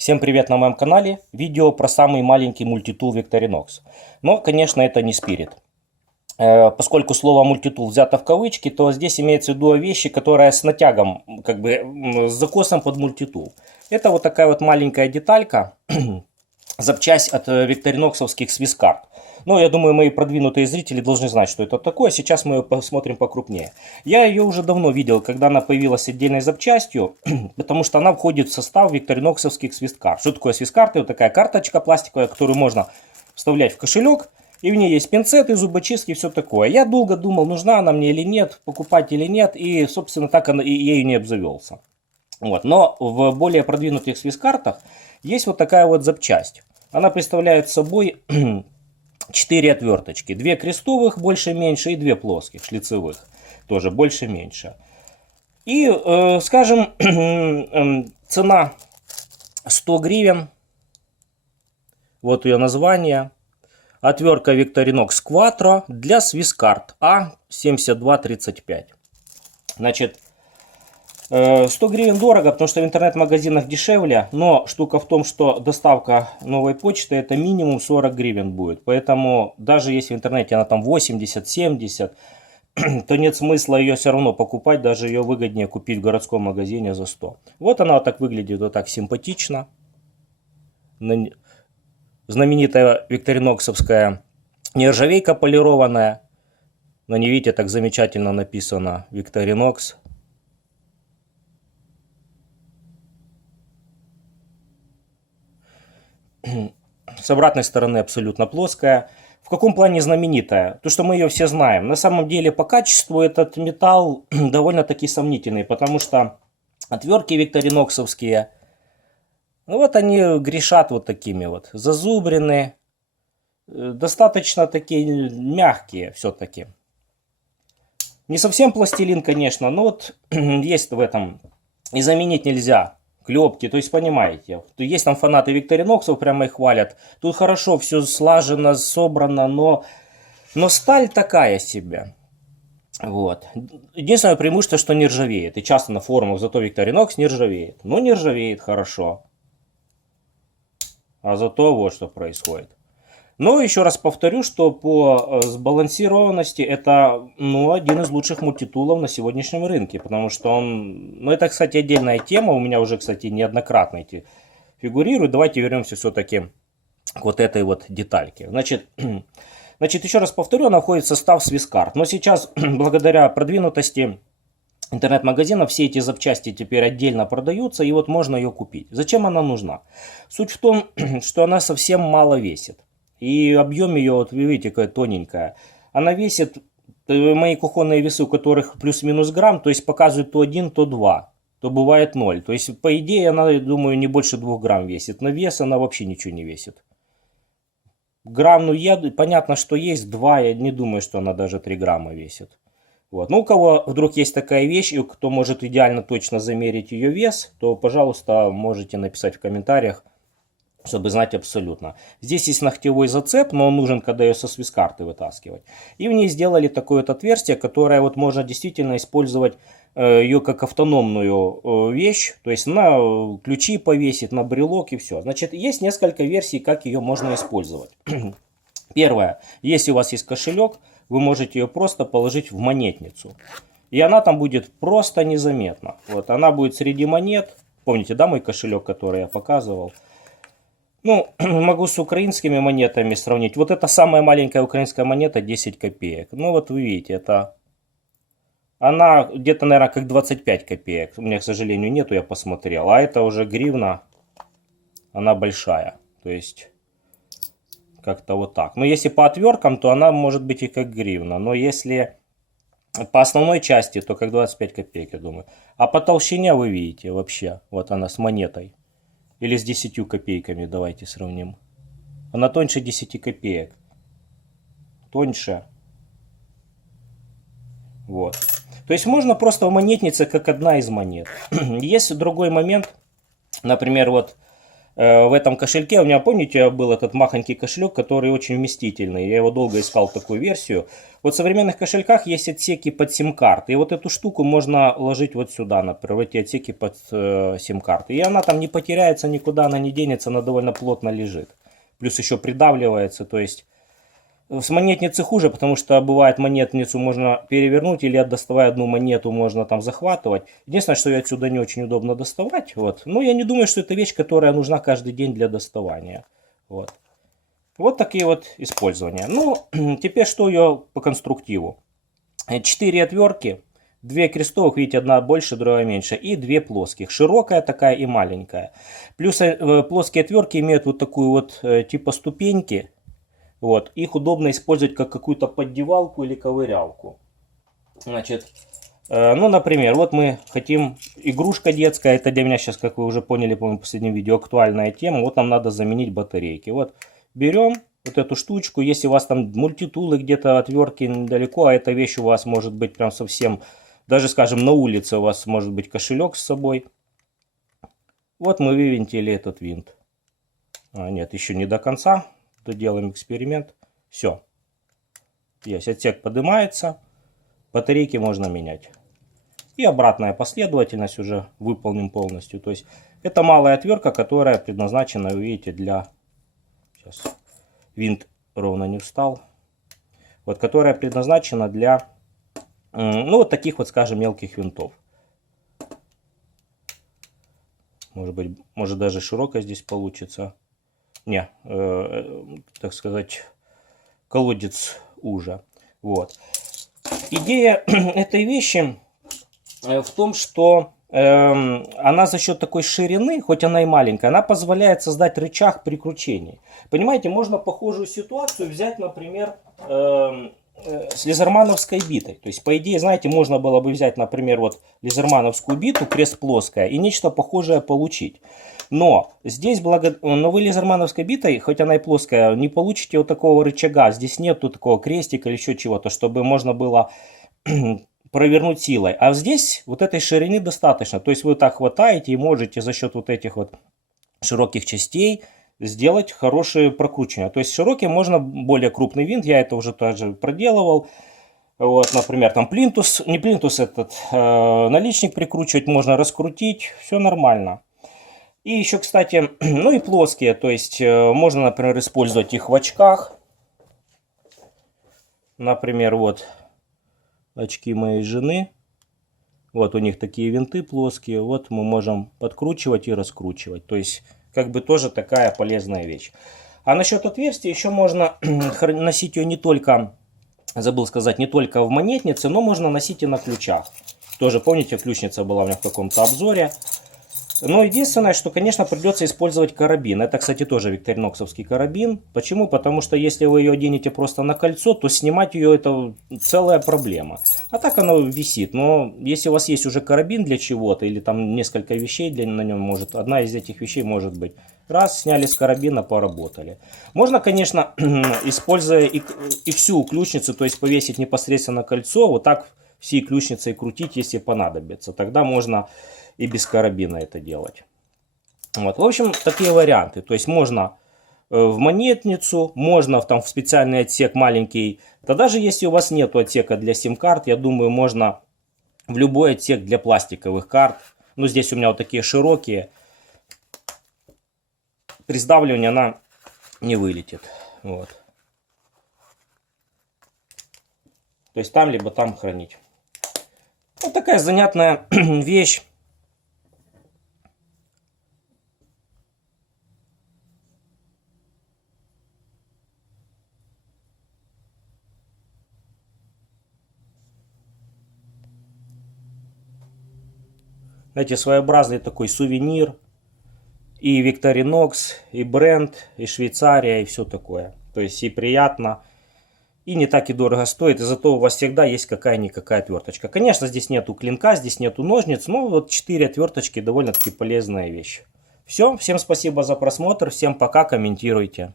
Всем привет на моем канале. Видео про самый маленький мультитул Victorinox. Но, конечно, это не Spirit. Поскольку слово мультитул взято в кавычки, то здесь имеется в виду вещи, которые с натягом, с закосом под мультитул. Это вот такая вот маленькая деталька, запчасть от викториноксовских Swisscard. Ну, я думаю, мои продвинутые зрители должны знать, что это такое. Сейчас мы ее посмотрим покрупнее. Я ее уже давно видел, когда она появилась отдельной запчастью, потому что она входит в состав викториноксовских Swisscard. Что такое Swisscard? Это такая карточка пластиковая, которую можно вставлять в кошелек. И в ней есть пинцеты, зубочистки и все такое. Я долго думал, нужна она мне или нет, покупать или нет. И, собственно, так я ею не обзавелся. Вот. Но в более продвинутых Swisscard'ах есть вот такая вот запчасть. Она представляет собой 4 отверточки. 2 крестовых, больше-меньше, и 2 плоских, шлицевых. Тоже больше-меньше. И, скажем, цена 100 гривен. Вот ее название. Отвертка Victorinox Quattro для Swisscard A7235. Значит, 100 гривен дорого, потому что в интернет-магазинах дешевле, но штука в том, что доставка новой почты это минимум 40 гривен будет. Поэтому даже если в интернете она там 80-70, то нет смысла ее все равно покупать, даже ее выгоднее купить в городском магазине за 100. Вот она вот так выглядит, вот так симпатично. Знаменитая викториноксовская нержавейка полированная. На ней, видите, так замечательно написано Victorinox. С обратной стороны абсолютно плоская. В каком плане знаменитая? То, что мы ее все знаем. На самом деле по качеству этот металл довольно-таки сомнительный, потому что отвертки викториноксовские, ну вот они грешат вот такими вот. Зазубренные, достаточно такие мягкие все-таки. Не совсем пластилин, конечно, но вот есть в этом. И заменить нельзя. Клепки, то есть понимаете, есть там фанаты викториноксов, прямо их хвалят. Тут хорошо все слажено, собрано, но сталь такая себе. Вот. Единственное преимущество, что не ржавеет. И часто на форумах зато Victorinox не ржавеет. Ну не ржавеет хорошо. А зато вот что происходит. Но еще раз повторю, что по сбалансированности это один из лучших мультитулов на сегодняшнем рынке. Потому что он... это, кстати, отдельная тема. У меня уже, кстати, неоднократно эти фигурируют. Давайте вернемся все-таки к вот этой вот детальке. Значит, еще раз повторю, она входит в состав Swisscard. Но сейчас, благодаря продвинутости интернет-магазина, все эти запчасти теперь отдельно продаются. И вот можно ее купить. Зачем она нужна? Суть в том, что она совсем мало весит. И объем ее, вот вы видите, какая тоненькая. Она весит, мои кухонные весы, у которых плюс-минус грамм, то есть показывают то 1, то 2, то бывает 0. То есть, по идее, она, я думаю, не больше 2 грамм весит. На вес она вообще ничего не весит. Грамм, понятно, что есть 2, я не думаю, что она даже 3 грамма весит. Вот. Ну, у кого вдруг есть такая вещь, и кто может идеально точно замерить ее вес, то, пожалуйста, можете написать в комментариях, чтобы знать абсолютно. Здесь есть ногтевой зацеп, но он нужен, когда ее со Swisscard вытаскивать. И в ней сделали такое вот отверстие, которое вот можно действительно использовать ее как автономную вещь. То есть на ключи повесить, на брелок и все. Значит, есть несколько версий, как ее можно использовать. Первое. Если у вас есть кошелек, вы можете ее просто положить в монетницу. И она там будет просто незаметна. Вот она будет среди монет. Помните, да, мой кошелек, который я показывал? Ну, могу с украинскими монетами сравнить. Вот это самая маленькая украинская монета, 10 копеек. Ну, вот вы видите, это... Она где-то, наверное, как 25 копеек. У меня, к сожалению, нету, я посмотрел. А это уже гривна. Она большая. То есть, как-то вот так. Но если по отверткам, то она может быть и как гривна. Но если по основной части, то как 25 копеек, я думаю. А по толщине вы видите вообще. Вот она с монетой. Или с 10 копейками, давайте сравним. Она тоньше 10 копеек. Тоньше. Вот. То есть можно просто в монетнице, как одна из монет. Есть другой момент. Например, вот в этом кошельке. У меня, помните, был этот махонький кошелек, который очень вместительный. Я его долго искал, такую версию. Вот в современных кошельках есть отсеки под сим-карты. И вот эту штуку можно ложить вот сюда, например, в эти отсеки под сим-карты. И она там не потеряется никуда, она не денется, она довольно плотно лежит. Плюс еще придавливается, то есть... С монетницей хуже, потому что бывает монетницу можно перевернуть или доставая одну монету можно там захватывать. Единственное, что ее отсюда не очень удобно доставать. Вот. Но я не думаю, что это вещь, которая нужна каждый день для доставания. Вот, вот такие вот использования. Ну, теперь что ее по конструктиву. 4 отвертки, 2 крестовых, видите, одна больше, другая меньше, и 2 плоских. Широкая такая и маленькая. Плюс плоские отвертки имеют вот такую вот типа ступеньки. Вот, их удобно использовать как какую-то поддевалку или ковырялку. Значит, ну, например, вот мы хотим, игрушка детская, это для меня сейчас, как вы уже поняли, по-моему, в последнем видео, актуальная тема. Вот нам надо заменить батарейки. Вот, берем вот эту штучку, если у вас там мультитулы где-то, отвертки недалеко, а эта вещь у вас может быть прям совсем, даже, скажем, на улице у вас может быть кошелек с собой. Вот мы вывинтили этот винт. Нет, еще не до конца. Доделаем эксперимент. Все. Есть. Отсек поднимается. Батарейки можно менять. И обратная последовательность уже выполним полностью. То есть это малая отвертка, которая предназначена, вы видите, для... Сейчас винт ровно не встал. Вот, которая предназначена для, ну, вот таких вот, скажем, мелких винтов. Может быть, может даже широкая здесь получится. Не, так сказать, колодец уже. Вот. Идея этой вещи в том, что она за счет такой ширины, хоть она и маленькая, она позволяет создать рычаг при кручении. Понимаете, можно похожую ситуацию взять, например, с лизермановской битой. То есть, по идее, знаете, можно было бы взять, например, вот лизермановскую биту, крест плоская, и нечто похожее получить. Но здесь, но вы лизермановской битой, хоть она и плоская, не получите вот такого рычага. Здесь нету такого крестика или еще чего-то, чтобы можно было провернуть силой. А здесь вот этой ширины достаточно. То есть вы так хватаете и можете за счет вот этих вот широких частей сделать хорошее прокручивание. То есть широким можно более крупный винт, я это уже тоже проделывал. Вот, например, там плинтус, не плинтус этот, наличник прикручивать, можно раскрутить, все нормально. И еще, кстати, ну и плоские, то есть можно, например, использовать их в очках. Например, вот очки моей жены. Вот у них такие винты плоские. Вот мы можем подкручивать и раскручивать. То есть, как бы тоже такая полезная вещь. А насчет отверстия, еще можно носить ее не только, забыл сказать, не только в монетнице, но можно носить и на ключах. Тоже, помните, ключница была у меня в каком-то обзоре. Но единственное, что, конечно, придется использовать карабин. Это, кстати, тоже викториноксовский карабин. Почему? Потому что если вы ее оденете просто на кольцо, то снимать ее это целая проблема. А так оно висит. Но если у вас есть уже карабин для чего-то, или там несколько вещей на нем может, одна из этих вещей может быть. Раз, сняли с карабина, поработали. Можно, конечно, используя и всю ключницу, то есть повесить непосредственно на кольцо, вот так всей ключницей крутить, если понадобится. Тогда можно и без карабина это делать. Вот. В общем, такие варианты. То есть можно в монетницу, можно там в специальный отсек маленький. Да даже если у вас нет отсека для сим-карт, я думаю, можно в любой отсек для пластиковых карт. Но здесь у меня вот такие широкие. При сдавливании она не вылетит. Вот. То есть там либо там хранить. Вот такая занятная вещь. Знаете, своеобразный такой сувенир. И Victorinox, и бренд, и Швейцария, и все такое. То есть и приятно, и не так и дорого стоит. И зато у вас всегда есть какая-никакая отверточка. Конечно, здесь нету клинка, здесь нету ножниц. Но вот 4 отверточки довольно-таки полезная вещь. Все, всем спасибо за просмотр. Всем пока, комментируйте.